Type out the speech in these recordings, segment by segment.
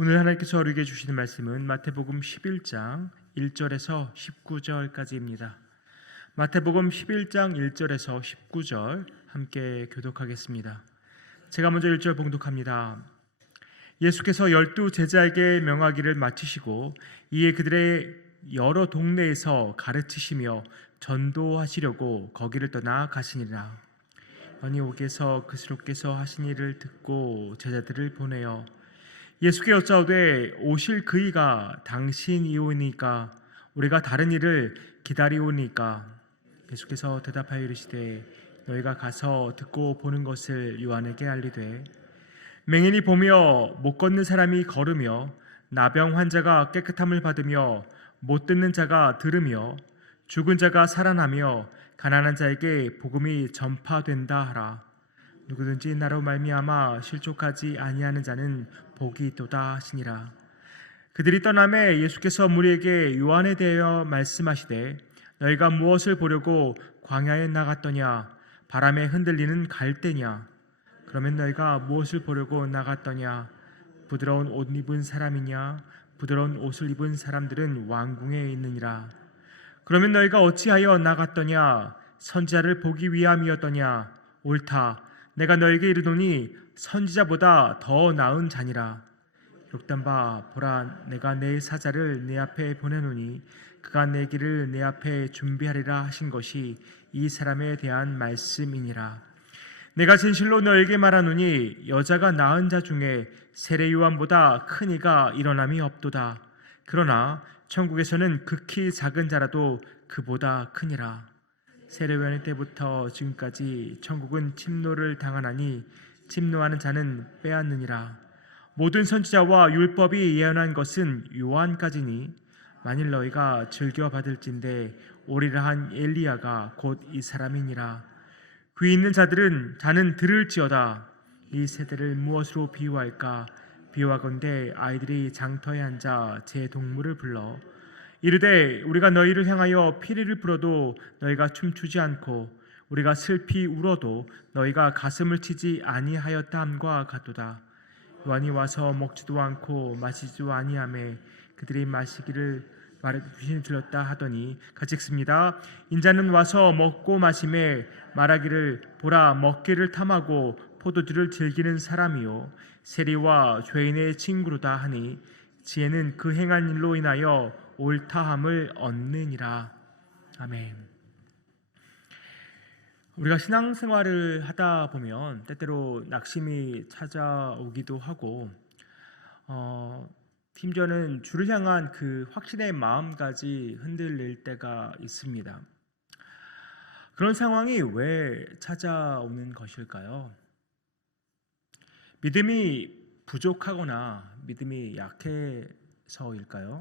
오늘 하나님께서 우리에게 주시는 말씀은 마태복음 11장 1절에서 19절까지입니다. 마태복음 11장 1절에서 19절 함께 교독하겠습니다. 제가 먼저 1절 봉독합니다. 예수께서 12 제자에게 명하기를 마치시고 이에 그들의 여러 동네에서 가르치시며 전도하시려고 거기를 떠나 가시니라. 아니 옥에서 그스롭게서 하신 일을 듣고 제자들을 보내어 예수께 여짜오되 오실 그이가 당신이오니까 우리가 다른 일을 기다리오니까. 예수께서 대답하여 이르시되 너희가 가서 듣고 보는 것을 요한에게 알리되 맹인이 보며 못 걷는 사람이 걸으며 나병 환자가 깨끗함을 받으며 못 듣는 자가 들으며 죽은 자가 살아나며 가난한 자에게 복음이 전파된다 하라. 누구든지 나로 말미암아 실족하지 아니하는 자는 복이 있도다 하시니라. 그들이 떠나매 예수께서 무리에게 요한에 대하여 말씀하시되 너희가 무엇을 보려고 광야에 나갔더냐? 바람에 흔들리는 갈대냐? 그러면 너희가 무엇을 보려고 나갔더냐? 부드러운 옷 입은 사람이냐? 부드러운 옷을 입은 사람들은 왕궁에 있느니라. 그러면 너희가 어찌하여 나갔더냐? 선지자를 보기 위함이었더냐? 옳다. 내가 너에게 이르노니 선지자보다 더 나은 자니라. 기록된 바 보라 내가 내 사자를 내 앞에 보내노니 그가 내 길을 내 앞에 준비하리라 하신 것이 이 사람에 대한 말씀이니라. 내가 진실로 너에게 말하노니 여자가 낳은 자 중에 세례 요한보다 큰 이가 일어남이 없도다. 그러나 천국에서는 극히 작은 자라도 그보다 크니라. 세례 요한의 때부터 지금까지 천국은 침노를 당하나니 침노하는 자는 빼앗느니라. 모든 선지자와 율법이 예언한 것은 요한까지니 만일 너희가 즐겨 받을진대 오리라 한 엘리야가 곧 이 사람이니라. 귀 있는 자는 들을지어다. 이 세대를 무엇으로 비유할까? 비유하건대 아이들이 장터에 앉아 제 동물을 불러 이르되 우리가 너희를 향하여 피리를 불어도 너희가 춤추지 않고 우리가 슬피 울어도 너희가 가슴을 치지 아니하였다 함과 같도다. 요한이 와서 먹지도 않고 마시지도 아니하매 그들이 마시기를 귀신이 들렸다 하더니 같이 읽습니다. 인자는 와서 먹고 마시매 말하기를 보라 먹기를 탐하고 포도주를 즐기는 사람이요 세리와 죄인의 친구로다 하니 지혜는 그 행한 일로 인하여 옳다함을 얻느니라. 아멘. 우리가 신앙생활을 하다 보면 때때로 낙심이 찾아오기도 하고 심지어는 주를 향한 그 확신의 마음까지 흔들릴 때가 있습니다. 그런 상황이 왜 찾아오는 것일까요? 믿음이 부족하거나 믿음이 약해서일까요?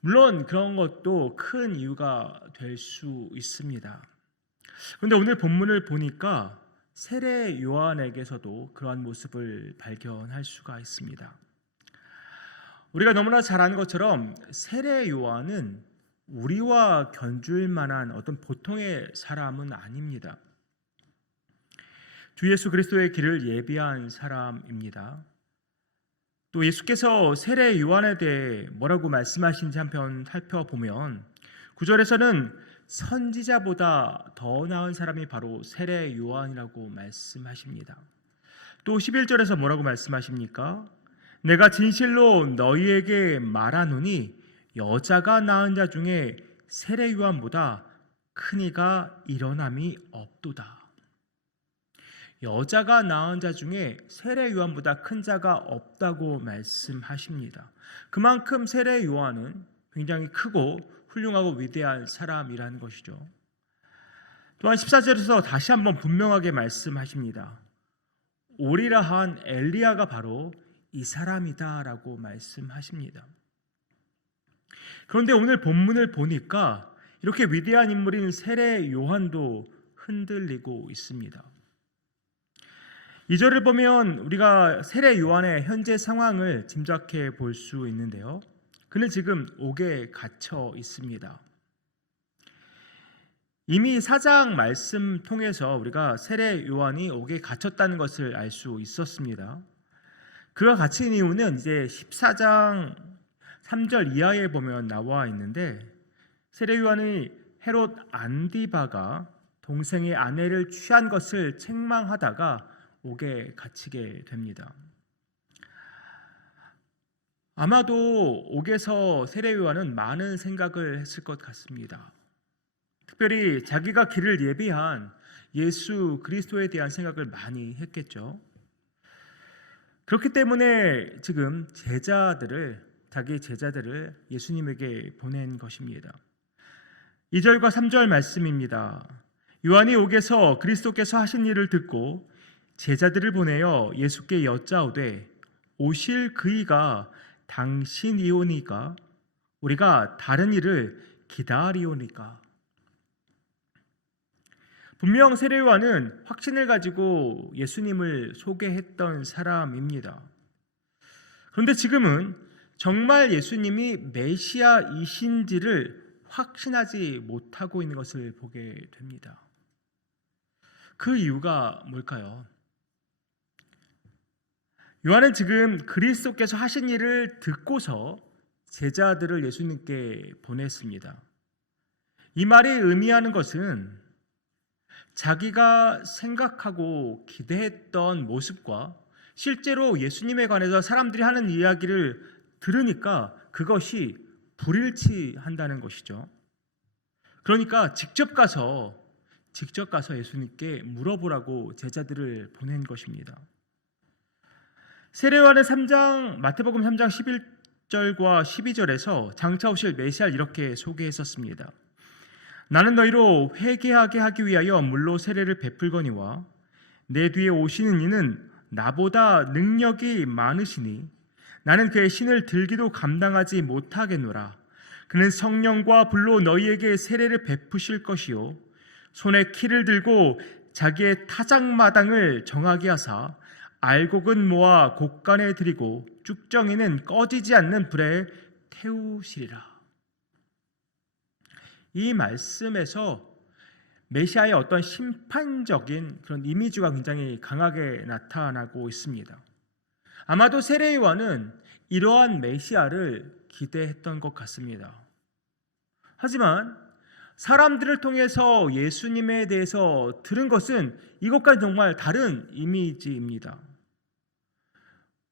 물론 그런 것도 큰 이유가 될 수 있습니다. 그런데 오늘 본문을 보니까 세례 요한에게서도 그러한 모습을 발견할 수가 있습니다. 우리가 너무나 잘 아는 것처럼 세례 요한은 우리와 견줄 만한 어떤 보통의 사람은 아닙니다. 주 예수 그리스도의 길을 예비한 사람입니다. 또 예수께서 세례 요한에 대해 뭐라고 말씀하신지 한편 살펴보면 9절에서는 선지자보다 더 나은 사람이 바로 세례 요한이라고 말씀하십니다. 또 11절에서 뭐라고 말씀하십니까? 내가 진실로 너희에게 말하노니 여자가 낳은 자 중에 세례 요한보다 큰 이가 일어남이 없도다. 여자가 낳은 자 중에 세례 요한보다 큰 자가 없다고 말씀하십니다. 그만큼 세례 요한은 굉장히 크고 훌륭하고 위대한 사람이라는 것이죠. 또한 14절에서 다시 한번 분명하게 말씀하십니다. 오리라 한 엘리야가 바로 이 사람이다라고 말씀하십니다. 그런데 오늘 본문을 보니까 이렇게 위대한 인물인 세례 요한도 흔들리고 있습니다. 2절을 보면 우리가 세례 요한의 현재 상황을 짐작해 볼 수 있는데요. 그는 지금 옥에 갇혀 있습니다. 이미 4장 말씀 통해서 우리가 세례 요한이 옥에 갇혔다는 것을 알 수 있었습니다. 그가 갇힌 이유는 이제 14장 3절 이하에 보면 나와 있는데, 세례 요한이 헤롯 안디바가 동생의 아내를 취한 것을 책망하다가 옥에 갇히게 됩니다. 아마도 옥에서 세례 요한은 많은 생각을 했을 것 같습니다. 특별히 자기가 길을 예비한 예수 그리스도에 대한 생각을 많이 했겠죠. 그렇기 때문에 지금 자기 제자들을 예수님에게 보낸 것입니다. 2절과 3절 말씀입니다. 요한이 옥에서 그리스도께서 하신 일을 듣고 제자들을 보내어 예수께 여짜오되 오실 그이가 당신이오니까 우리가 다른 일을 기다리오니까. 분명 세례 요한은 확신을 가지고 예수님을 소개했던 사람입니다. 그런데 지금은 정말 예수님이 메시아이신지를 확신하지 못하고 있는 것을 보게 됩니다. 그 이유가 뭘까요? 요한은 지금 그리스도께서 하신 일을 듣고서 제자들을 예수님께 보냈습니다. 이 말이 의미하는 것은 자기가 생각하고 기대했던 모습과 실제로 예수님에 관해서 사람들이 하는 이야기를 들으니까 그것이 불일치한다는 것이죠. 그러니까 직접 가서 예수님께 물어보라고 제자들을 보낸 것입니다. 세례 요한은 마태복음 3장 11절과 12절에서 장차 오실 메시아를 이렇게 소개했었습니다. 나는 너희로 회개하게 하기 위하여 물로 세례를 베풀거니와 내 뒤에 오시는 이는 나보다 능력이 많으시니 나는 그의 신을 들기도 감당하지 못하겠노라. 그는 성령과 불로 너희에게 세례를 베푸실 것이요 손에 키를 들고 자기의 타작마당을 정하게 하사 알곡은 모아 곡간에 들이고 쭉정이는 꺼지지 않는 불에 태우시리라. 이 말씀에서 메시아의 어떤 심판적인 그런 이미지가 굉장히 강하게 나타나고 있습니다. 아마도 세례 요한은 이러한 메시아를 기대했던 것 같습니다. 하지만 사람들을 통해서 예수님에 대해서 들은 것은 이것과는 정말 다른 이미지입니다.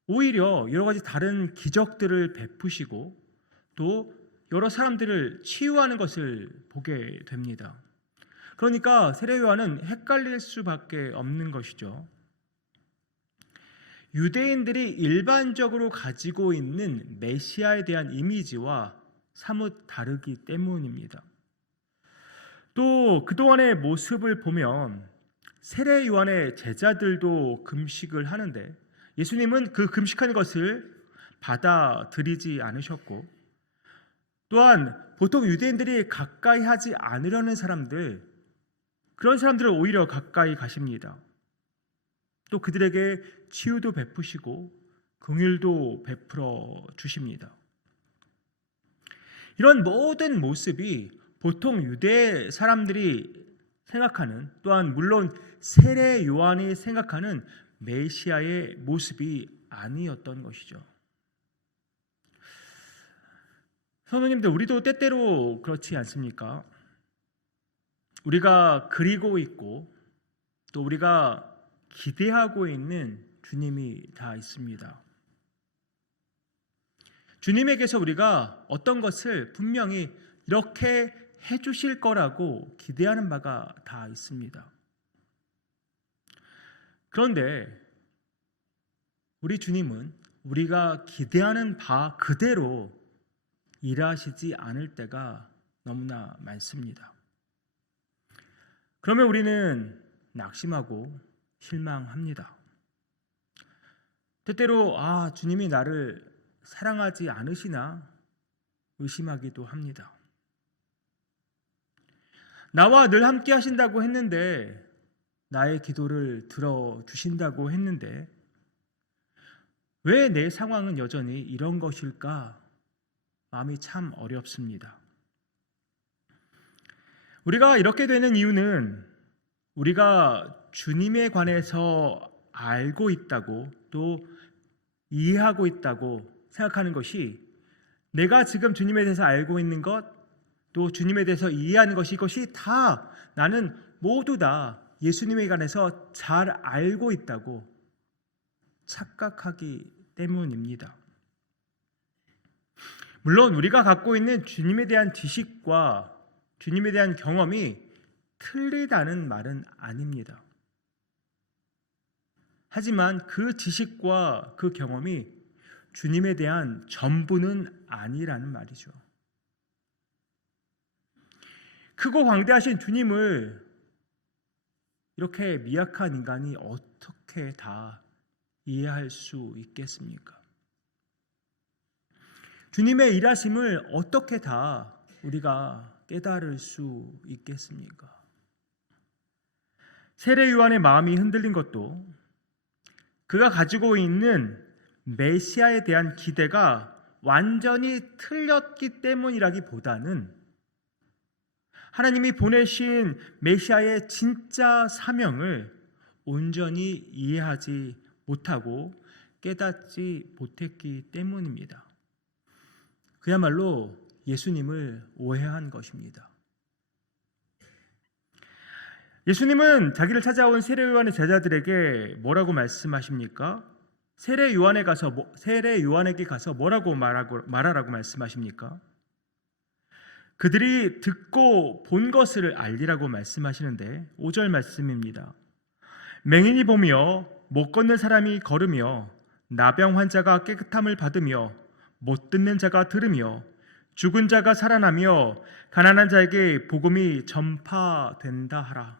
오히려 여러 가지 다른 기적들을 베푸시고 또 여러 사람들을 치유하는 것을 보게 됩니다. 그러니까 세례 요한은 헷갈릴 수밖에 없는 것이죠. 유대인들이 일반적으로 가지고 있는 메시아에 대한 이미지와 사뭇 다르기 때문입니다. 또 그동안의 모습을 보면 세례 요한의 제자들도 금식을 하는데 예수님은 그 금식하는 것을 받아들이지 않으셨고, 또한 보통 유대인들이 가까이 하지 않으려는 사람들, 그런 사람들을 오히려 가까이 가십니다. 또 그들에게 치유도 베푸시고 긍휼도 베풀어 주십니다. 이런 모든 모습이 보통 유대 사람들이 생각하는, 또한 물론 세례 요한이 생각하는 메시아의 모습이 아니었던 것이죠. 성도님들, 우리도 때때로 그렇지 않습니까? 우리가 그리고 있고 또 우리가 기대하고 있는 주님이 다 있습니다. 주님에게서 우리가 어떤 것을 분명히 이렇게 해주실 거라고 기대하는 바가 다 있습니다. 그런데 우리 주님은 우리가 기대하는 바 그대로 일하시지 않을 때가 너무나 많습니다. 그러면 우리는 낙심하고 실망합니다. 때때로 주님이 나를 사랑하지 않으시나 의심하기도 합니다. 나와 늘 함께 하신다고 했는데, 나의 기도를 들어주신다고 했는데 왜 내 상황은 여전히 이런 것일까? 마음이 참 어렵습니다. 우리가 이렇게 되는 이유는 우리가 주님에 관해서 알고 있다고, 또 이해하고 있다고 생각하는 것이, 내가 지금 주님에 대해서 알고 있는 것, 또 주님에 대해서 이해하는 것이, 이것이 다 나는 모두 다 예수님에 관해서 잘 알고 있다고 착각하기 때문입니다. 물론 우리가 갖고 있는 주님에 대한 지식과 주님에 대한 경험이 틀리다는 말은 아닙니다. 하지만 그 지식과 그 경험이 주님에 대한 전부는 아니라는 말이죠. 크고 광대하신 주님을 이렇게 미약한 인간이 어떻게 다 이해할 수 있겠습니까? 주님의 일하심을 어떻게 다 우리가 깨달을 수 있겠습니까? 세례 요한의 마음이 흔들린 것도 그가 가지고 있는 메시아에 대한 기대가 완전히 틀렸기 때문이라기보다는 하나님이 보내신 메시아의 진짜 사명을 온전히 이해하지 못하고 깨닫지 못했기 때문입니다. 그야말로 예수님을 오해한 것입니다. 예수님은 자기를 찾아온 세례 요한의 제자들에게 뭐라고 말씀하십니까? 세례 요한에게 가서 뭐라고 말하라고 말씀하십니까? 그들이 듣고 본 것을 알리라고 말씀하시는데 5절 말씀입니다. 맹인이 보며 못 걷는 사람이 걸으며 나병 환자가 깨끗함을 받으며 못 듣는 자가 들으며 죽은 자가 살아나며 가난한 자에게 복음이 전파된다 하라.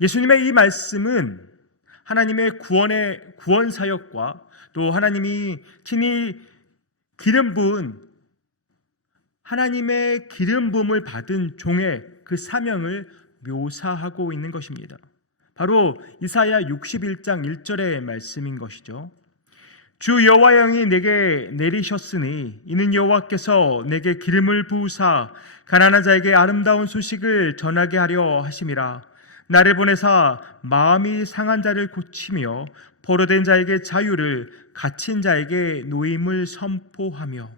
예수님의 이 말씀은 하나님의 구원 사역과 또 하나님이 친히 기름 부은 하나님의 기름 부음을 받은 종의 그 사명을 묘사하고 있는 것입니다. 바로 이사야 61장 1절의 말씀인 것이죠. 주 여호와의 영이 내게 내리셨으니 이는 여호와께서 내게 기름을 부으사 가난한 자에게 아름다운 소식을 전하게 하려 하심이라. 나를 보내사 마음이 상한 자를 고치며 포로된 자에게 자유를, 갇힌 자에게 노임을 선포하며.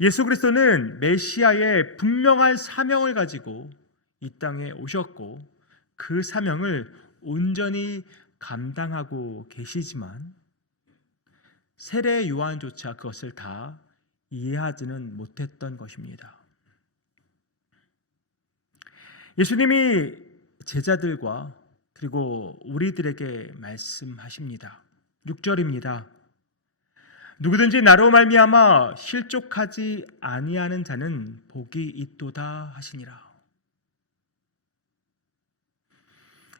예수 그리스도는 메시아의 분명한 사명을 가지고 이 땅에 오셨고 그 사명을 온전히 감당하고 계시지만 세례 요한조차 그것을 다 이해하지는 못했던 것입니다. 예수님이 제자들과 그리고 우리들에게 말씀하십니다. 6절입니다. 누구든지 나로 말미암아 실족하지 아니하는 자는 복이 있도다 하시니라.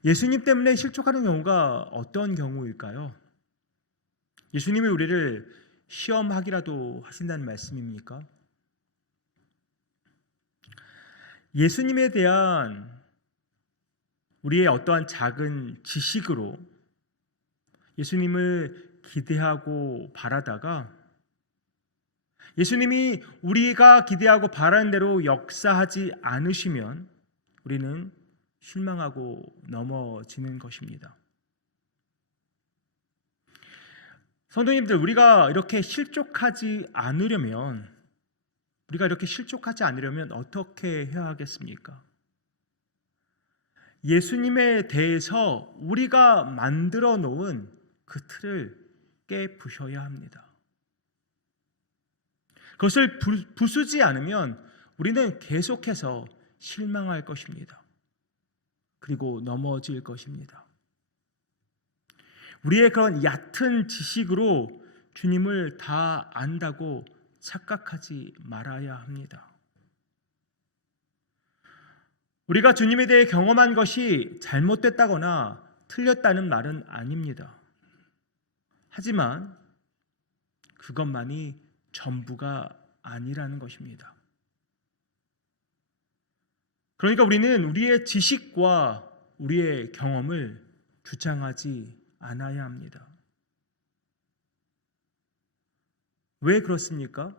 예수님 때문에 실족하는 경우가 어떤 경우일까요? 예수님이 우리를 시험하기라도 하신다는 말씀입니까? 예수님에 대한 우리의 어떠한 작은 지식으로 예수님을 기대하고 바라다가 예수님이 우리가 기대하고 바라는 대로 역사하지 않으시면 우리는 실망하고 넘어지는 것입니다. 성도님들, 우리가 이렇게 실족하지 않으려면 어떻게 해야 하겠습니까? 예수님에 대해서 우리가 만들어 놓은 그 틀을 깨부셔야 합니다. 그것을 부수지 않으면 우리는 계속해서 실망할 것입니다. 그리고 넘어질 것입니다. 우리의 그런 얕은 지식으로 주님을 다 안다고 착각하지 말아야 합니다. 우리가 주님에 대해 경험한 것이 잘못됐다거나 틀렸다는 말은 아닙니다. 하지만 그것만이 전부가 아니라는 것입니다. 그러니까 우리는 우리의 지식과 우리의 경험을 주장하지 않아야 합니다. 왜 그렇습니까?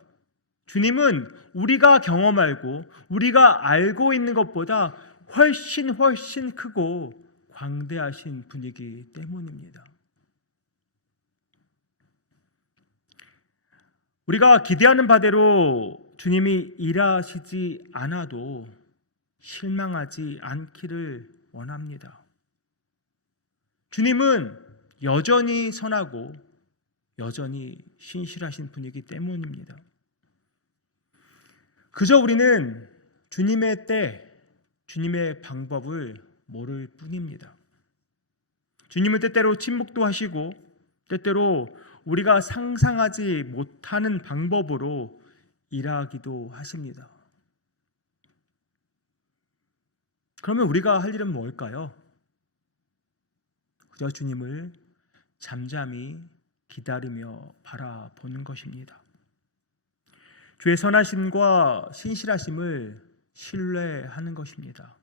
주님은 우리가 경험하고 우리가 알고 있는 것보다 훨씬 크고 광대하신 분이기 때문입니다. 우리가 기대하는 바대로 주님이 일하시지 않아도 실망하지 않기를 원합니다. 주님은 여전히 선하고 여전히 신실하신 분이기 때문입니다. 그저 우리는 주님의 때, 주님의 방법을 모를 뿐입니다. 주님은 때때로 침묵도 하시고 때때로 우리가 상상하지 못하는 방법으로 일하기도 하십니다. 그러면 우리가 할 일은 뭘까요? 그저 주님을 잠잠히 기다리며 바라보는 것입니다. 주의 선하심과 신실하심을 신뢰하는 것입니다.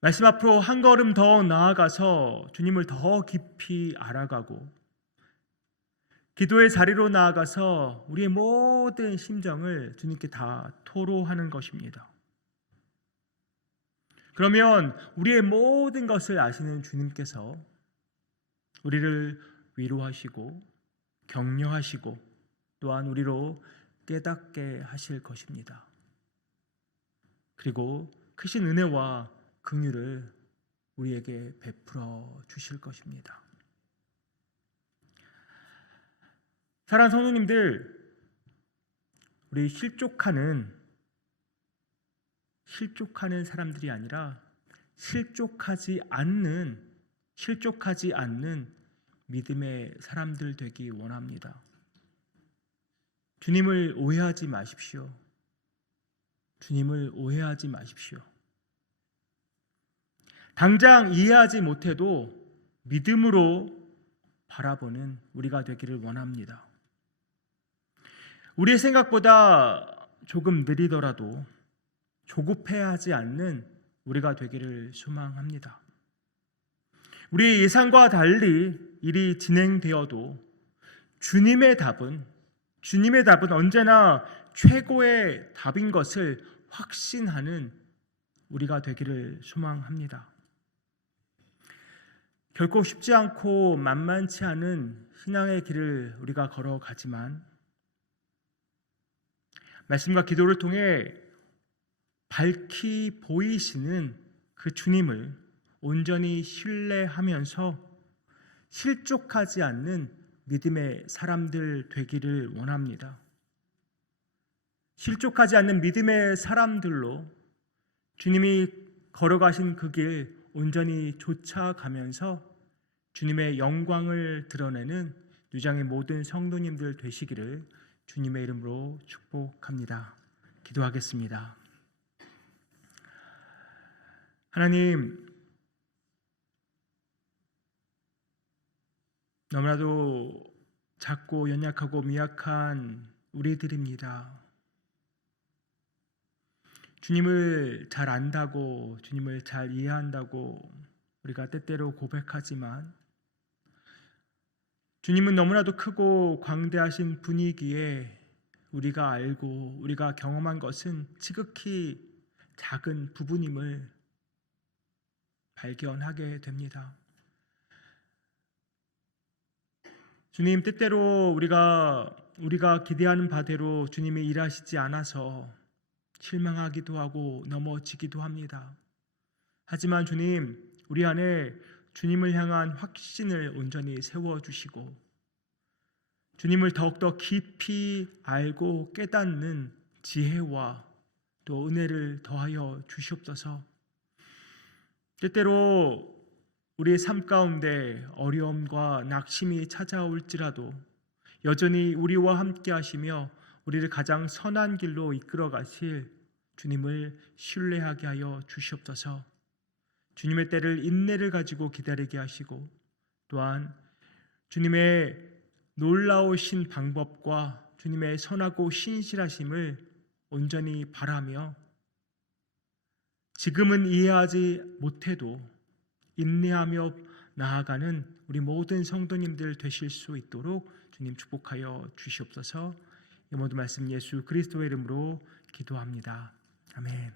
말씀 앞으로 한 걸음 더 나아가서 주님을 더 깊이 알아가고 기도의 자리로 나아가서 우리의 모든 심정을 주님께 다 토로하는 것입니다. 그러면 우리의 모든 것을 아시는 주님께서 우리를 위로하시고 격려하시고 또한 우리로 깨닫게 하실 것입니다. 그리고 크신 은혜와 긍휼을 우리에게 베풀어 주실 것입니다. 사랑하는 성도님들, 우리 실족하는 사람들이 아니라 실족하지 않는 믿음의 사람들 되기 원합니다. 주님을 오해하지 마십시오. 주님을 오해하지 마십시오. 당장 이해하지 못해도 믿음으로 바라보는 우리가 되기를 원합니다. 우리의 생각보다 조금 느리더라도 조급해하지 않는 우리가 되기를 소망합니다. 우리의 예상과 달리 일이 진행되어도 주님의 답은 언제나 최고의 답인 것을 확신하는 우리가 되기를 소망합니다. 결코 쉽지 않고 만만치 않은 신앙의 길을 우리가 걸어가지만 말씀과 기도를 통해 밝히 보이시는 그 주님을 온전히 신뢰하면서 실족하지 않는 믿음의 사람들 되기를 원합니다. 실족하지 않는 믿음의 사람들로 주님이 걸어가신 그 길 온전히 쫓아가면서 주님의 영광을 드러내는 유장의 모든 성도님들 되시기를 주님의 이름으로 축복합니다. 기도하겠습니다. 하나님, 너무나도 작고 연약하고 미약한 우리들입니다. 주님을 잘 안다고, 주님을 잘 이해한다고 우리가 때때로 고백하지만 주님은 너무나도 크고 광대하신 분이기에 우리가 알고 우리가 경험한 것은 지극히 작은 부분임을 발견하게 됩니다. 주님, 때때로 우리가 기대하는 바대로 주님이 일하시지 않아서 실망하기도 하고 넘어지기도 합니다. 하지만 주님, 우리 안에 주님을 향한 확신을 온전히 세워주시고 주님을 더욱더 깊이 알고 깨닫는 지혜와 또 은혜를 더하여 주시옵소서. 때때로 우리의 삶 가운데 어려움과 낙심이 찾아올지라도 여전히 우리와 함께 하시며 우리를 가장 선한 길로 이끌어 가실 주님을 신뢰하게 하여 주시옵소서. 주님의 때를 인내를 가지고 기다리게 하시고 또한 주님의 놀라우신 방법과 주님의 선하고 신실하심을 온전히 바라며 지금은 이해하지 못해도 인내하며 나아가는 우리 모든 성도님들 되실 수 있도록 주님 축복하여 주시옵소서. 이 모든 말씀 예수 그리스도의 이름으로 기도합니다. 아멘.